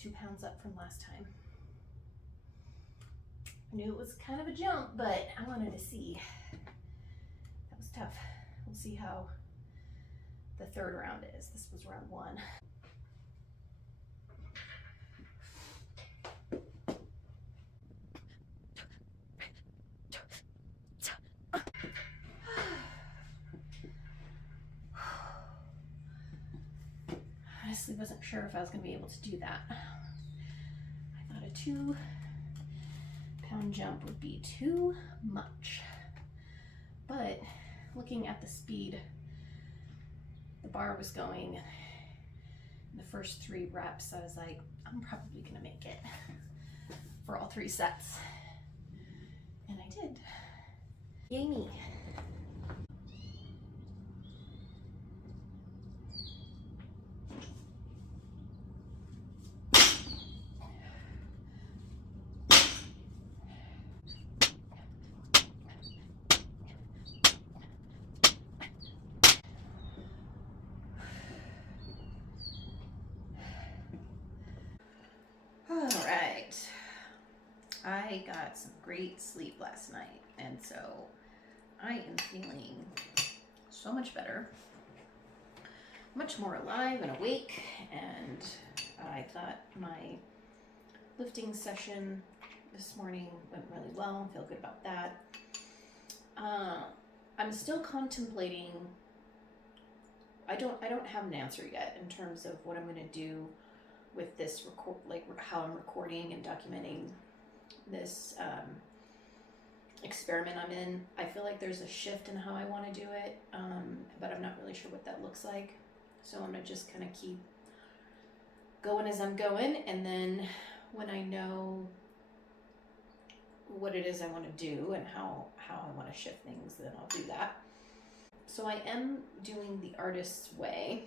2 pounds up from last time. I knew it was kind of a jump, but I wanted to see. That was tough. We'll see how the third round is. This was round 1. Honestly, wasn't sure if I was going to be able to do that. I thought a 2-pound jump would be too much. But looking at the speed the bar was going in the first 3 reps, I was like, I'm probably going to make it for all 3 sets. And I did. Yay me. All right, I got some great sleep last night, and so I am feeling so much better, much more alive and awake, and I thought my lifting session this morning went really well. I feel good about that. I'm still contemplating. I don't have an answer yet in terms of what I'm going to do with this record, like how I'm recording and documenting this experiment I'm in. I feel like there's a shift in how I want to do it, but I'm not really sure what that looks like. So I'm gonna just kind of keep going as I'm going, and then when I know what it is I want to do and how I want to shift things, then I'll do that. So I am doing the artist's way.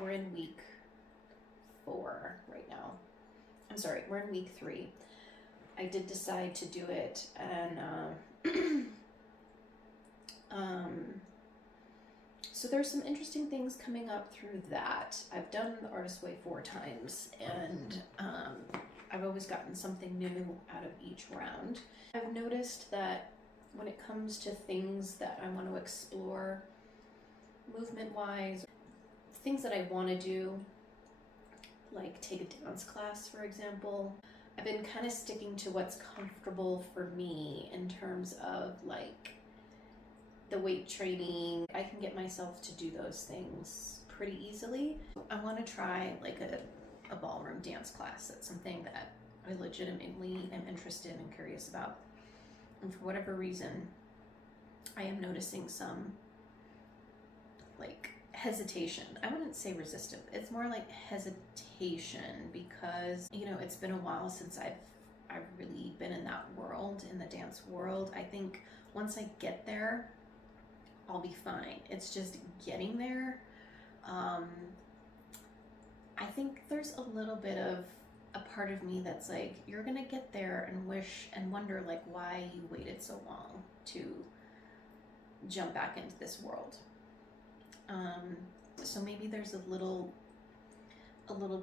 We're in week 4 right now. I'm sorry, we're in week 3. I did decide to do it, and so there's some interesting things coming up through that. I've done the artist's way 4 times, and I've always gotten something new out of each round. I've noticed that when it comes to things that I want to explore movement-wise, things that I want to do, like take a dance class, for example, I've been kind of sticking to what's comfortable for me in terms of like the weight training. I can get myself to do those things pretty easily. I want to try like a ballroom dance class. That's something that I legitimately am interested and curious about. And for whatever reason, I am noticing some like hesitation. I wouldn't say resistance. It's more like hesitation because, you know, it's been a while since I've really been in that world, in the dance world. I think once I get there, I'll be fine. It's just getting there. I think there's a little bit of a part of me that's like, you're gonna get there and wish and wonder like why you waited so long to jump back into this world. So maybe there's a little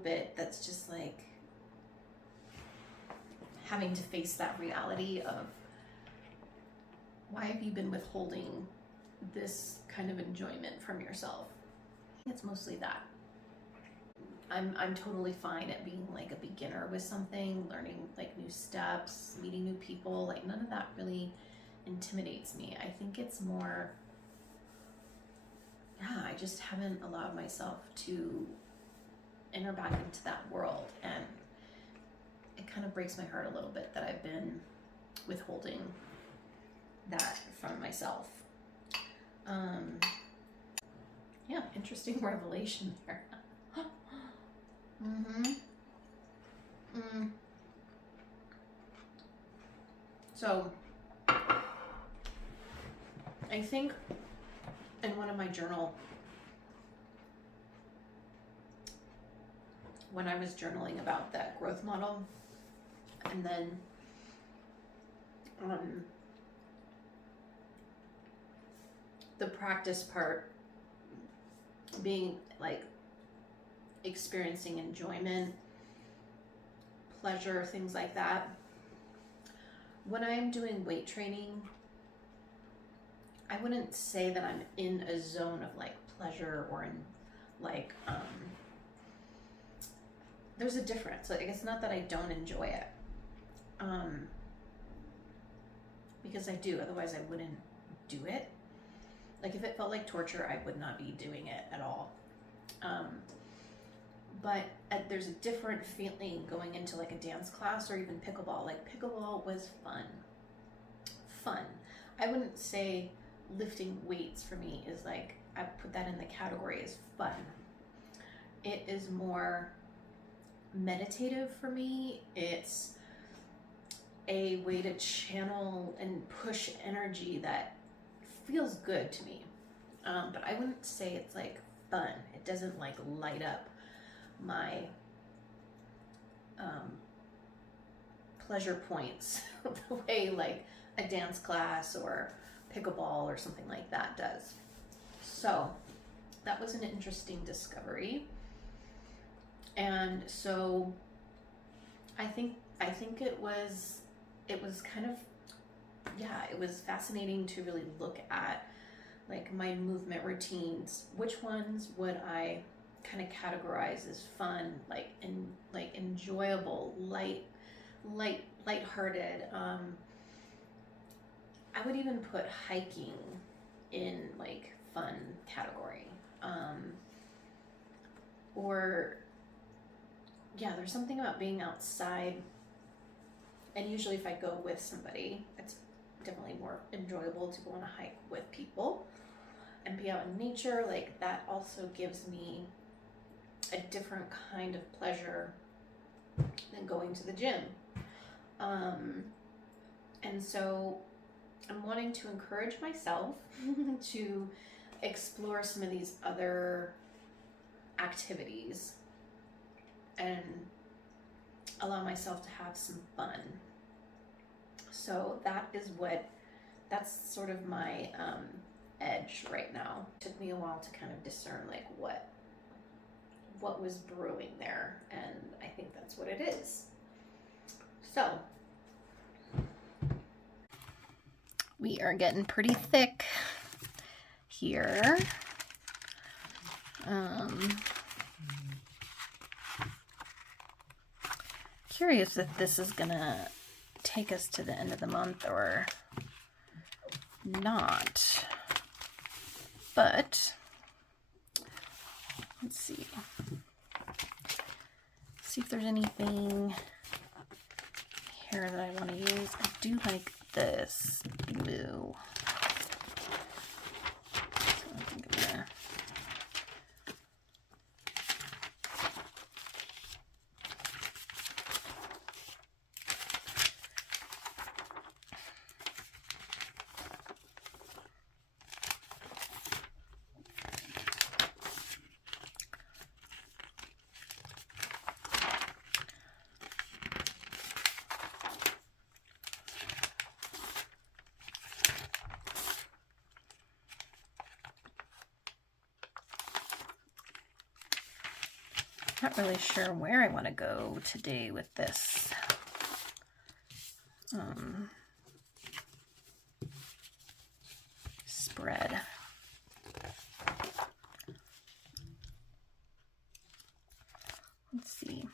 bit that's just like having to face that reality of why have you been withholding this kind of enjoyment from yourself? It's mostly that. I'm totally fine at being like a beginner with something, learning like new steps, meeting new people. Like none of that really intimidates me. I think it's more, yeah, I just haven't allowed myself to enter back into that world, and it kind of breaks my heart a little bit that I've been withholding that from myself. Yeah, interesting revelation there. So I think in one of my journal, when I was journaling about that growth model, and then the practice part being like experiencing enjoyment pleasure, things like that. When I'm doing weight training, I wouldn't say that I'm in a zone of like pleasure or in like, there's a difference. Like, it's not that I don't enjoy it, because I do, otherwise I wouldn't do it. Like, if it felt like torture, I would not be doing it at all. But there's a different feeling going into like a dance class or even pickleball. Like, pickleball was fun. I wouldn't say lifting weights for me is like, I put that in the category as fun. It is more meditative for me. It's a way to channel and push energy that feels good to me. But I wouldn't say it's like fun. It doesn't like light up my pleasure points the way like a dance class or pickleball or something like that does. So that was an interesting discovery. And so I think it was kind of, yeah, it was fascinating to really look at like my movement routines. Which ones would I kind of categorize as fun, like enjoyable, lighthearted. I would even put hiking in like fun category. Or yeah, there's something about being outside, and usually if I go with somebody, it's definitely more enjoyable to go on a hike with people and be out in nature. Like, that also gives me a different kind of pleasure than going to the gym. And so I'm wanting to encourage myself to explore some of these other activities and allow myself to have some fun. So that's sort of my edge right now. It took me a while to kind of discern like what was brewing there, and I think that's what it is. So we are getting pretty thick here. Curious if this is gonna take us to the end of the month or not, but let's see if there's anything here that I want to use. I do like this blue. So I think I'm gonna not really sure where I want to go today with this. Spread. Let's see.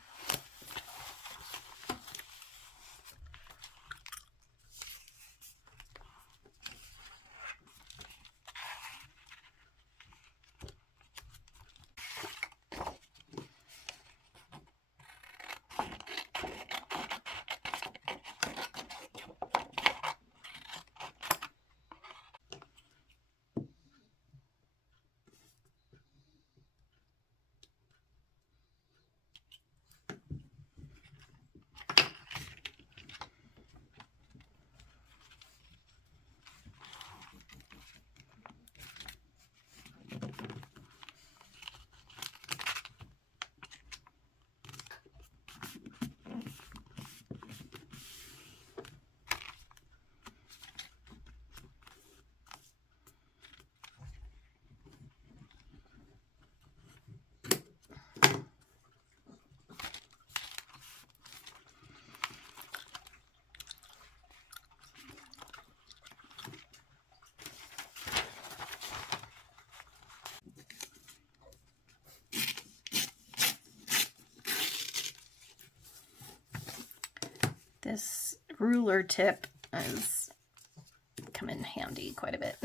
ruler tip has come in handy quite a bit.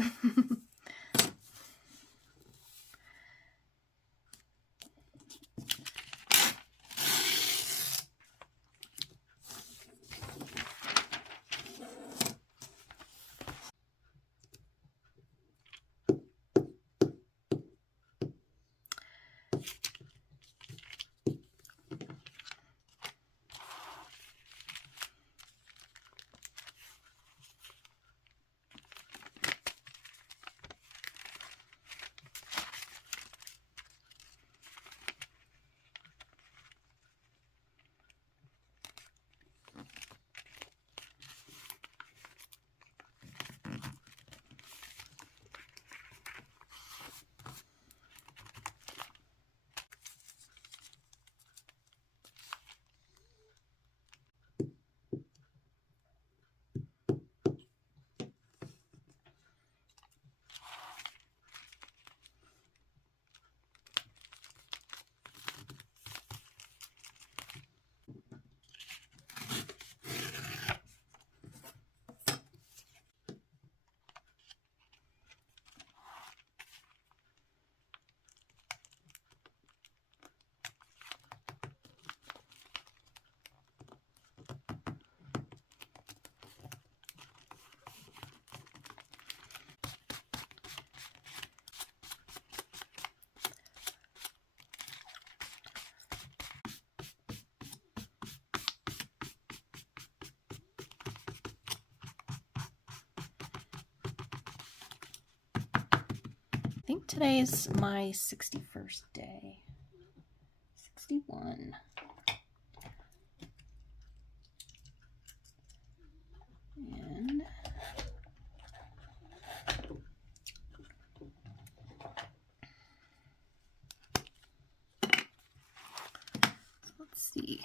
I think today's my 61st day. 61. And let's see.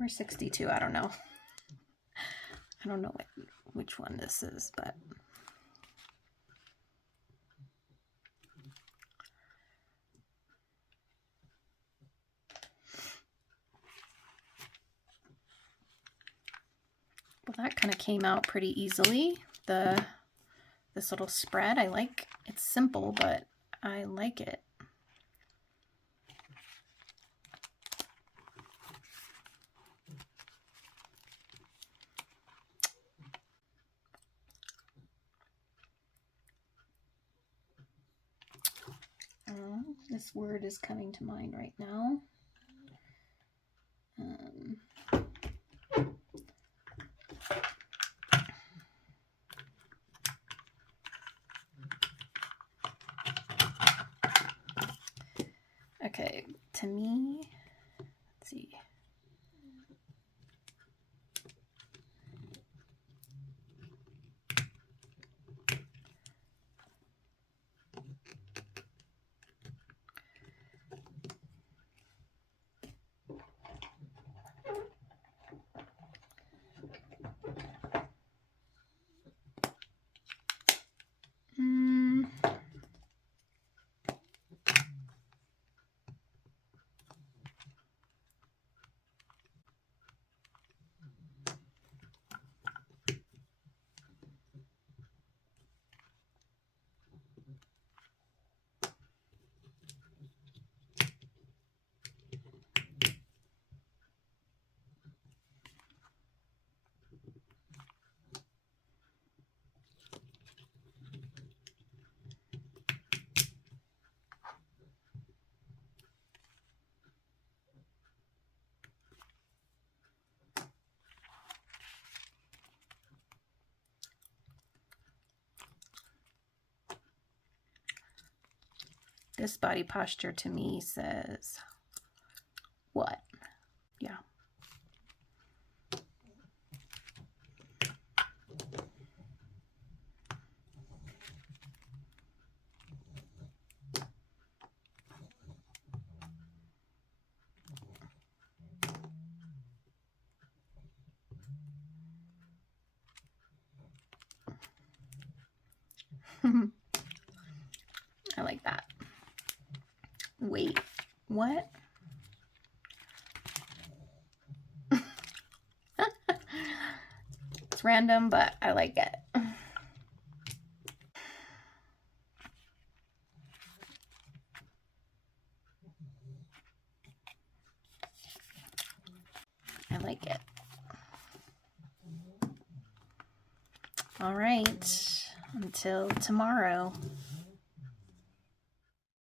Or 62, I don't know. I don't know which one this is, but well, that kind of came out pretty easily. This little spread, I like. It's simple, but I like it. This word is coming to mind right now. Okay, to me, let's see. This body posture to me says, what? Yeah. like that. Wait, what? It's random, but I like it. I like it. All right, until tomorrow.